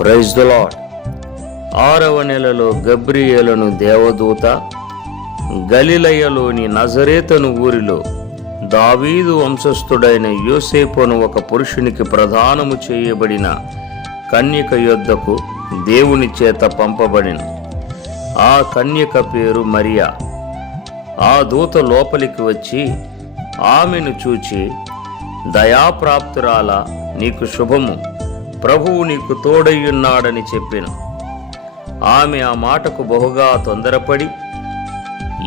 Praise the lord ఆరవ నెలలో గబ్రియేలను దేవదూత గలిలయలోని నజరేతను ఊరిలో దావీదు వంశస్థుడైన యోసేపును ఒక పురుషునికి ప్రదానము చేయబడిన కన్యక యొద్దకు దేవుని చేత పంపబడిన. ఆ కన్యక పేరు మరియా. ఆ దూత లోపలికి వచ్చి ఆమెను చూచి దయాప్రాప్తురాల నీకు శుభము. ప్రభువు నీకు తోడయ్యున్నాడని చెప్పిన. ఆమె ఆ మాటకు బహుగా తొందరపడి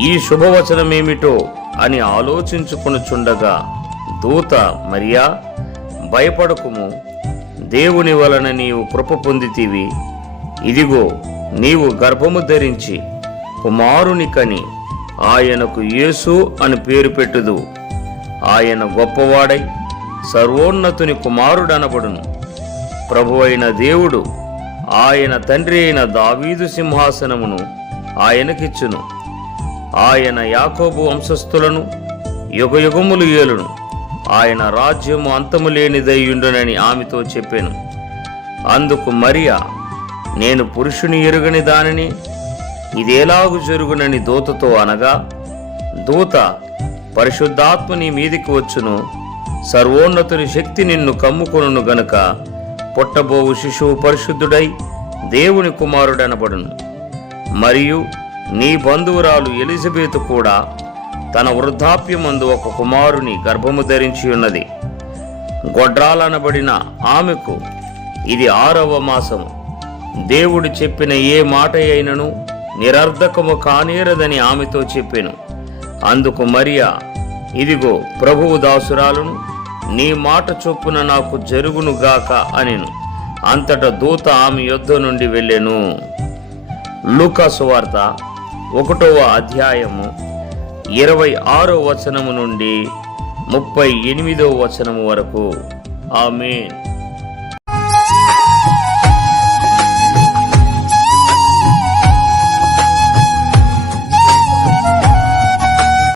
ఈ శుభవచనమేమిటో? అని ఆలోచించుకొనుచుండగా దూత మరియా భయపడకుము. దేవుని వలన నీవు కృప పొందితివి. ఇదిగో నీవు గర్భము ధరించి కుమారుని కని ఆయనకు యేసు అని పేరు పెట్టుదు. ఆయన గొప్పవాడై సర్వోన్నతుని కుమారుడనబడును. ప్రభు అయిన దేవుడు ఆయన తండ్రి అయిన దావీదు సింహాసనమును ఆయనకిచ్చును. ఆయన యాకోబు వంశస్థులను యుగయుగములు ఏలును. ఆయన రాజ్యము అంతము లేనిదయ్యుండునని ఆమెతో చెప్పాను. అందుకు మరియా నేను పురుషుని ఎరుగని దానిని ఇదేలాగు జరుగునని దూతతో అనగా దూత పరిశుద్ధాత్మ నీ మీదికి వచ్చును. సర్వోన్నతుని శక్తి నిన్ను కమ్ముకొనును గనుక పుట్టబోవు శిశువు పరిశుద్ధుడై దేవుని కుమారుడనబడును. మరియు నీ బంధువురాలు ఎలిజబెత్ కూడా తన వృద్ధాప్యమందు ఒక కుమారుని గర్భము ధరించి ఉన్నది. గొడ్రాలనబడిన ఆమెకు ఇది ఆరవ మాసము. దేవుడు చెప్పిన ఏ మాట అయినను నిరర్ధకము కానేరదని ఆమెతో చెప్పాను. అందుకు మరియా ఇదిగో ప్రభువు దాసురాలను నీ మాట చొప్పున నాకు జరుగును గాక అనిను. అంతట దూత ఆమె యుద్ధ నుండి వెళ్ళెను. లూకాసు వార్త ఒకటవ అధ్యాయము ఇరవై ఆరో వచనము నుండి ముప్పై ఎనిమిదో వచనము వరకు. ఆమె